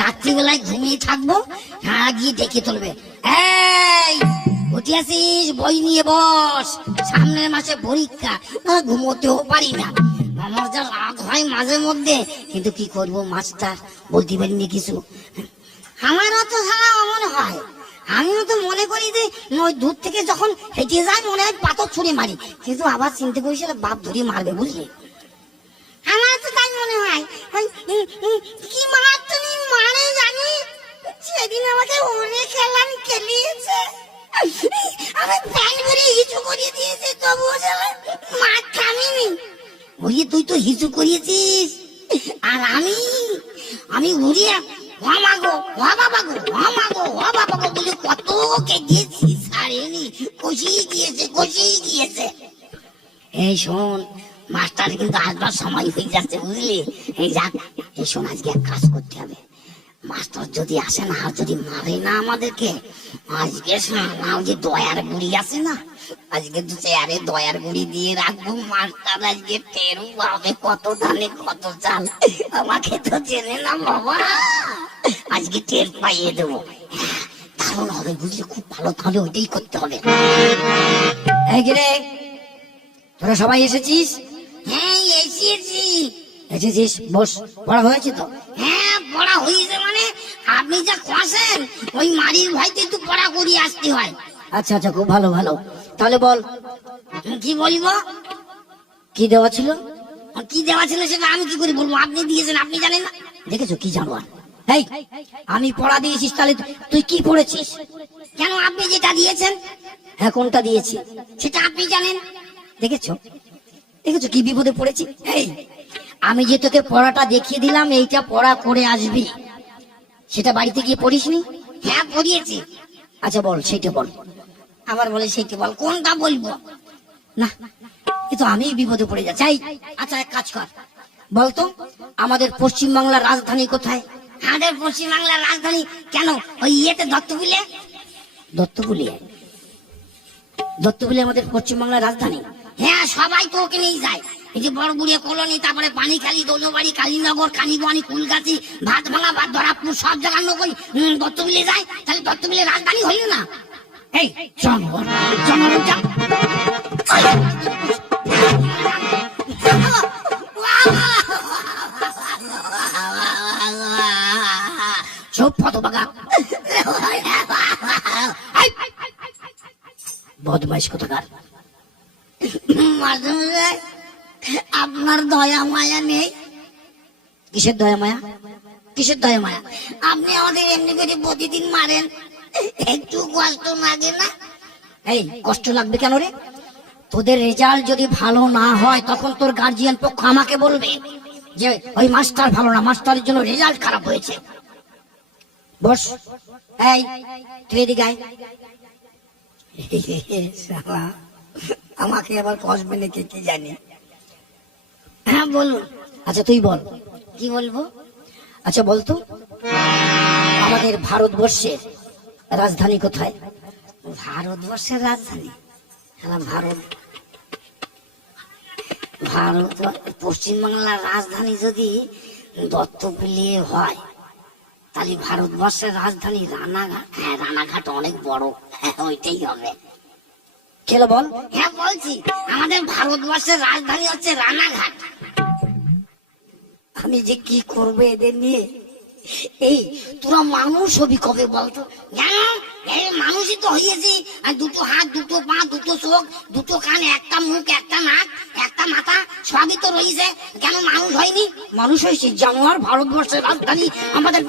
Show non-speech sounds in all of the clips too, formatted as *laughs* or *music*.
রাত্রিবেলায় ঘুমিয়ে থাকব গিয়ে তুলবে। এই বই নিয়ে বস। সামনের মাসে পরীক্ষা ঘুমোতেও পারি না। আমার যা রাগ হয় মাঝে মধ্যে, কিন্তু কি করব মাস্টার? বলতে পারিনি কিছু। আমারও তো সারা অমন হয়। আমিও তো মনে করি যে ওই দূর থেকে যখন হেঁটে যায় মনে হয় পাথর ছুঁড়ে মারি। কিন্তু আবার চিনতে সেটা বাপ ধরে মারবে, বুঝলি? আমার তো তাই মনে হয়। হিচু করিয়েছিস? আর আমি আমি উড়িয়ে কত কে দিয়েছি এই শোন মাস্টার কিন্তু আসবার সময় হয়ে যাচ্ছে, বুঝলি? এই যাক, এই শোন, আজকে এক কাজ করতে হবে। মাস্টার যদি আসে না আর যদি মারে না আমাদেরকে? আজকে না যে দয়ার গুড়ি আছে না আজকে দু চেয়ারে দয়ার গুড়ি দিয়ে রাখব মাস্টার আজকে টেরু পাবে কত ধানে কত চাল। আমাকে তো চেনে না বাবা। আজকে টের পাইয়ে দেবো। হ্যাঁ, দারুণ হবে বুঝলি? খুব ভালো তাহলে ওইটাই করতে হবে। রে? তোরা সবাই এসেছিস? হ্যাঁ এসেছি। এসেছিস? বস পড়া হয়েছে তো? হ্যাঁ পড়া হয়েছে আপনি যা কষেন ওই মারির ভয়তে একটু পড়া করি আসতে হয়। আচ্ছা আচ্ছা খুব ভালো ভালো। তাহলে বল। কি বলব? কি দেওয়া ছিল? কি দেওয়া ছিল সেটা আমি কি করে বলব? আপনি দিয়েছেন আপনি জানেন না? দেখেছ কি জানো আর এই আমি পড়া দিয়েছিস তাহলে তুই কি পড়েছিস? কেন আপনি যেটা দিয়েছেন? হ্যাঁ কোনটা দিয়েছি? সেটা আপনি জানেন। দেখেছ? দেখেছ কি বিপদে পড়েছি? এই আমি যে তোকে পড়াটা দেখিয়ে দিলাম এইটা পড়া করে আসবি। সেটা বাড়িতে গিয়ে পড়িসনি? হ্যাঁ পড়িয়েছি। আচ্ছা বল সেইটা বল। আবার বলে সেইটা বল কোনটা বলব? না এ তো আমি বিপদে পড়ে যাচ্ছি। এই, আচ্ছা এক কাজ কর। বলতো আমাদের পশ্চিম বাংলার রাজধানী কোথায়? আমাদের পশ্চিম বাংলার রাজধানী কেন? ওই ইয়েতে দত্তপুলে? দত্তপুলিয়া দত্তপুলি আমাদের পশ্চিমবাংলার রাজধানী? হ্যাঁ সবাই তো ওকে নিয়ে যায়। এই যে বড়গুড়িয়া কলোনি তারপরে পানিখালি দৌলবাড়ি কালীনগর কালীগঞ্জ কুলগাছি ভাত ভাঙা ভাত ধরাপুর সব জায়গার লোক ওই দত্তবিলে যায়। তাহলে দত্তবিলের রাজধানী হইল না? এই জনগণ জনগণ চুপ বদমাইশ কোথাকার মাস্টারমশাই, আপনার দয়া মায়া নেই। কিসের দয়া মায়া? কিসের দয়া মায়া? আপনি আমাদের এমনি করে প্রতিদিন মারেন। একটু কষ্ট লাগে না? এই, কষ্ট লাগবে কেন রে? তোদের রেজাল্ট যদি ভালো না হয়, তখন তোর গার্জিয়ান পক্ষ আমাকে বলবে যে, ওই মাস্টার ভালো না মাস্টারের জন্য রেজাল্ট খারাপ হয়েছে। বস, এই, তুই এদিকে। *laughs* আমাকে আবার কসবে নাকি কি জানি? হ্যাঁ বলুন আচ্ছা তুই বল। কি বলব? আচ্ছা বলতো আমাদের ভারতবর্ষের রাজধানী কোথায়? ভারতবর্ষের রাজধানী? শালা ভারত। ভারত পশ্চিমবাংলার রাজধানী যদি দত্তপুলিয়ে হয় তাহলে ভারতবর্ষের রাজধানী রানাঘাট। হ্যাঁ রানাঘাট অনেক বড়। হ্যাঁ ওইটাই হবে। খেলো বল। হ্যাঁ বলছি আমাদের ভারতবর্ষের রাজধানী হচ্ছে রানাঘাট। আমি যে কি করব এদের নিয়ে? এই, তোরা মানুষ হবি কবে বলতো? এই মানুষই তো হয়েছি আর দুটো হাত, দুটো পা, দুটো চোখ, দুটো কান, একটা মুখ, একটা নাক, একটা মাথা, সবই তো রয়েছে কেন মানুষ হয়নি? মানুষ হয়েছে জানোয়ার ভারতবর্ষের রাজধানী আমাদের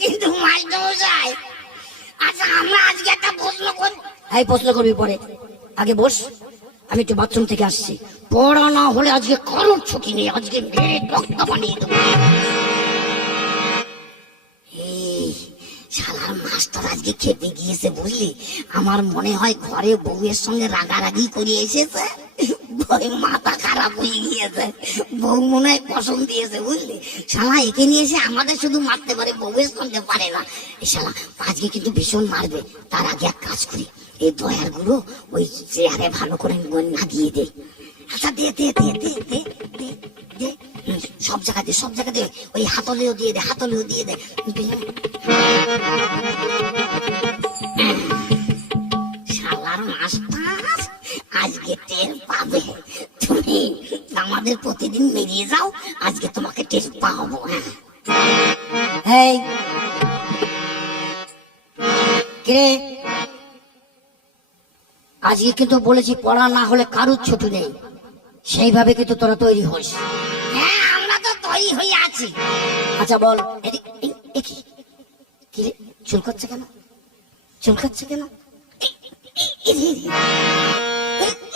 কিন্তু মশাই আচ্ছা আমরা আজকে একটা প্রশ্ন করি। এই প্রশ্ন করবি পরে। আগে বস আমি একটু বাথরুম থেকে আসছি। পড়া না হলে আজকে কারোর ছুটি নেই আজকে মেরে টক্কা বানিয়ে দেবো। শালার মাস্টার আজকে খেপে গিয়েছে বুঝলি? আমার মনে হয় ঘরে বউয়ের সঙ্গে রাগারাগি করে এসেছে। ভয় মাথা না। শালা, আজকে চেয়ারে ভালো করে লাগিয়ে দে। আচ্ছা দে দে দে দে দে দে দে। সব জায়গাতে সব জায়গাতে ওই হাতলেও দিয়ে দে, হাতলেও দিয়ে দে। তুমি আমাদের প্রতিদিন বেরিয়ে যাও আজকে তোমাকে টের পাবো হ্যাঁ কে আজকে কিন্তু বলেছি পড়া না হলে কারুর ছোট নেই সেইভাবে কিন্তু তোরা তৈরি হোস হ্যাঁ আমরা তো তৈরি হয়ে আছি আচ্ছা বল এদিক এই- এ কি কি রে চুল করছে কেন চুল করছে কেন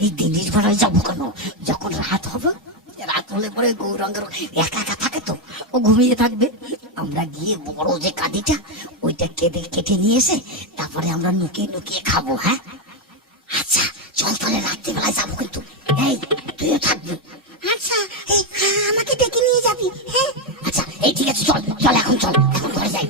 এই দিনের বেলায় যাব কেন? যখন রাত হবে রাত হলে পরে গৌরাঙ্গের একা একা থাকে তো ও ঘুমিয়ে থাকবে। আমরা গিয়ে বড় যে কাঁদিটা ওইটা কেটে কেটে নিয়ে এসে তারপরে আমরা লুকিয়ে লুকিয়ে খাব হ্যাঁ? আচ্ছা চল তাহলে রাত্রিবেলায় যাব কিন্তু। এই তুইও থাকবি। আচ্ছা এই আমাকে ডেকে নিয়ে যাবি হ্যাঁ? আচ্ছা এই ঠিক আছে চল চল এখন চল এখন ঘরে যাই।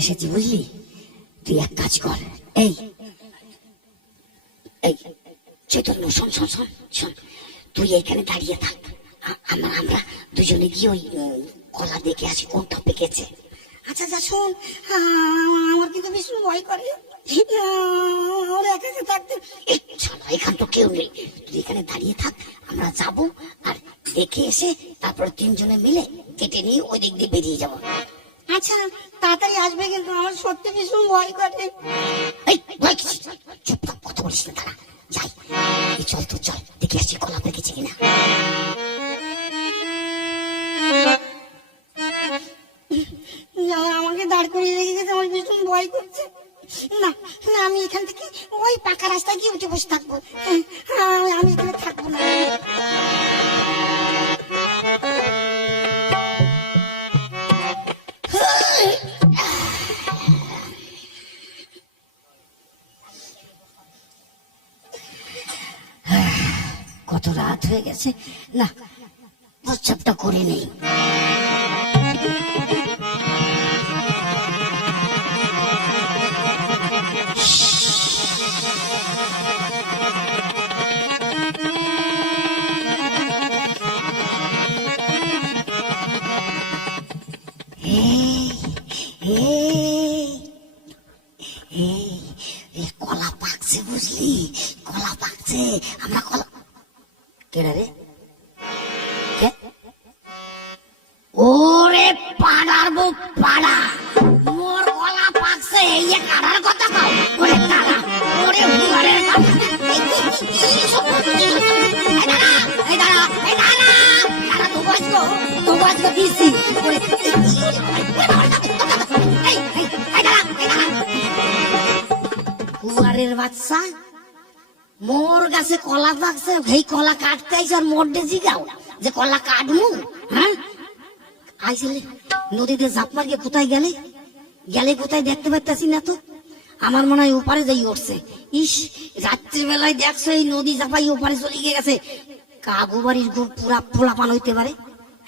এসেছি বুঝলি তুই এক কাজ কর এই এই চৈতন্য শোন শোন শোন শোন তুই এখানে দাঁড়িয়ে থাক। আমরা আমরা দুজনে গিয়ে ওই কলা দেখে আসি কোনটা পেকেছে আচ্ছা আচ্ছা শোন আমার কিন্তু ভীষণ ভয় করে। একা থাকতে। এখান তো কেউ নেই। তুই এখানে দাঁড়িয়ে থাক আমরা যাব আর দেখে এসে তারপরে তিনজনে মিলে কেটে নিয়ে ওই দিক দিয়ে বেরিয়ে যাব। আচ্ছা তাড়াতাড়ি আসবে কিন্তু আমার সত্যি ভীষণ ভয় করে। এই ভয় কিসের? চুপ থাক কথা বলিস না দাঁড়া যাই। এই চল তো চল দেখে আসছি কলা পেকেছে কিনা। আমাকে দাঁড় করিয়ে রেখে গেছে আমার ভীষণ ভয় করছে। না না আমি এখান থেকে ওই পাকা রাস্তায় গিয়ে উঠে বসে থাকব। হ্যাঁ, আমি এখানে থাকব না। হয়ে গেছে। না প্রস্রাবটা করে নেই। কলা পাকছে বুঝলি? কলা পাকছে আমরা কলা কেডা ওরে পাড়ার বউ পাড়া, মোর কলা পাকছে, এই কাড়ার কথা কও। ওরে তারা ওরে। কুয়ারের বাচ্চা মোর গাছে কলা পাকছে, সেই কলা কাটতে আইস আর মোর ডেজি গাও। যে কলা কাটমু হ্যাঁ? আইসলে নদীতে ঝাঁপ মারিয়ে কোথায় গেলে? গেলে কোথায় দেখতে পারতাছি না তো? আমার মনে হয় ওপারে যাই উঠছে। ইস রাত্রির বেলায় দেখছ এই নদী ঝাপাই ওপারে চলে গিয়ে গেছে। কাবু বাড়ির গো পুরা পোলা পান হইতে পারে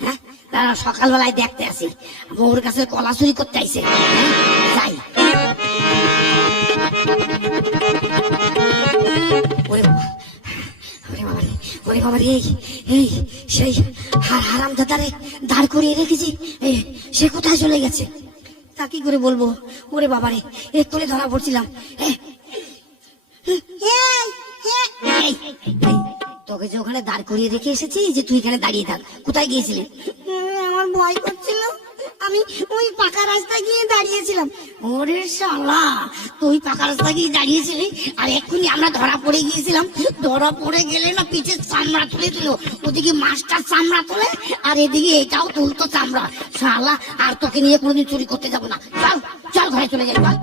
হ্যাঁ? তারা সকালবেলায় দেখতে আসি। মোর কাছে কলা চুরি করতে আইছে হ্যাঁ? যাই। ওরে বাবা এই এই সেই হার হারাম দাদারে দাঁড় করিয়ে রেখেছি। এ, সে কোথায় চলে গেছে? তা কি করে বলব? ওরে বাবা রে করে ধরা পড়ছিলাম। এ, তোকে যে ওখানে দাঁড় করিয়ে রেখে এসেছি যে তুই এখানে দাঁড়িয়ে থাক। কোথায় গিয়েছিলি? আমার ভয় করছিল। আমি ওই পাকা রাস্তায় গিয়ে দাঁড়িয়েছিলাম। ওরে শালা, তুই পাকা রাস্তা গিয়ে দাঁড়িয়েছিলি? আর এক্ষুনি আমরা ধরা পড়ে গিয়েছিলাম। ধরা পড়ে গেলে না পিঠে চামড়া তুলে দিল। ওদিকে মাস্টার চামড়া তোলে, আর এদিকে এটাও তুলতো চামড়া। শালা, আর তোকে নিয়ে কোনোদিন চুরি করতে যাব না। চল চল ঘরে চলে যাই, চল।